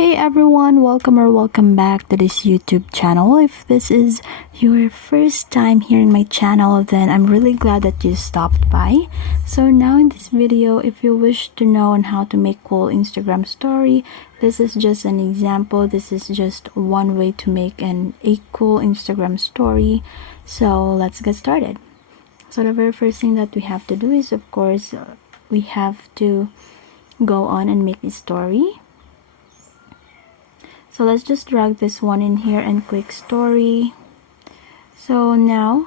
Hey everyone, welcome back to this YouTube channel. If this is your first time here in my channel, then I'm really glad that you stopped by. So now in this video, if you wish to know on how to make cool Instagram story, this is just an example. This is just one way to make a cool Instagram story. So let's get started. So the very first thing that we have to do is, of course, we have to go on and make a story. So let's just drag this one in here and click story. So now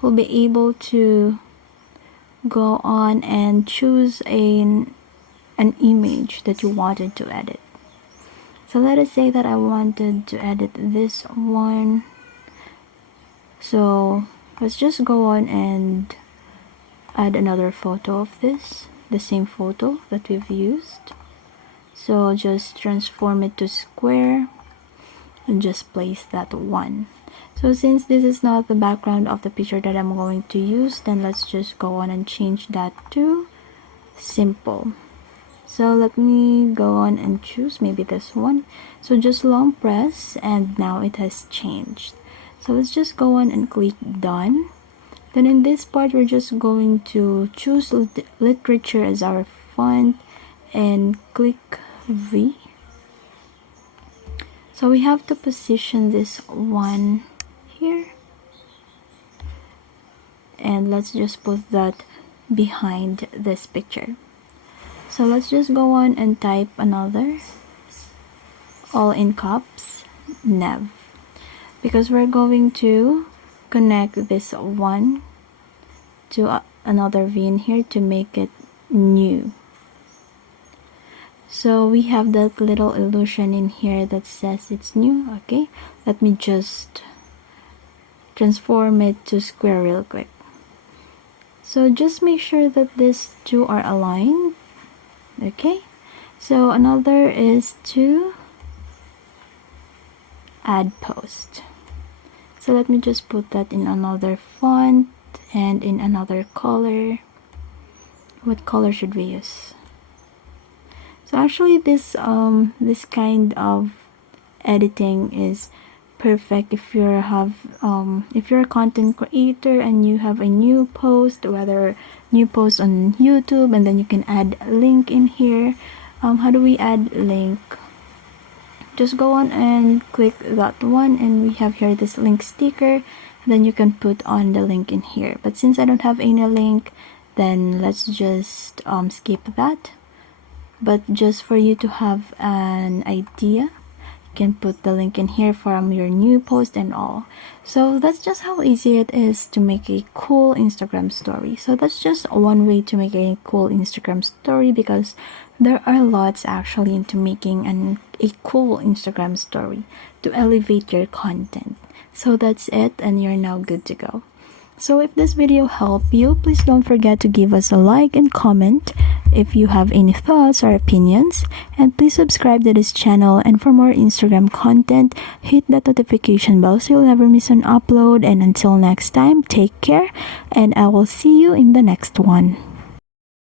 we'll be able to go on and choose an image that you wanted to edit. So let us say that I wanted to edit this one. So let's just go on and add another photo of this, the same photo that we've used. So just transform it to square and just place that one. So since this is not the background of the picture that I'm going to use, then let's just go on and change that to simple. So let me go on and choose maybe this one. So just long press and now it has changed. So let's just go on and click done. Then in this part, we're just going to choose literature as our font and click V. So we have to position this one here, and let's just put that behind this picture. So let's just go on and type another, all in caps, Nev, because we're going to connect this one to another V in here to make it new. So we have that little illusion in here that says it's new. Okay, let me just transform it to square real quick. So just make sure that these two are aligned. Okay, so another is to add post. So let me just put that in another font and in another color. What color should we use? So actually this kind of editing is perfect if you're a content creator and you have a new post, whether new post on YouTube, and then you can add a link in here. How do we add link? Just go on and click that one, and we have here this link sticker. Then you can put on the link in here. But since I don't have any link, then let's just skip that. But just for you to have an idea, you can put the link in here from your new post and all. So that's just how easy it is to make a cool Instagram story. So that's just one way to make a cool Instagram story, because there are lots actually into making a cool Instagram story to elevate your content. So that's it, and you're now good to go. So if this video helped you, please don't forget to give us a like and comment if you have any thoughts or opinions, and please subscribe to this channel. And for more Instagram content, hit that notification bell so you'll never miss an upload. And until next time, take care, and I will see you in the next one.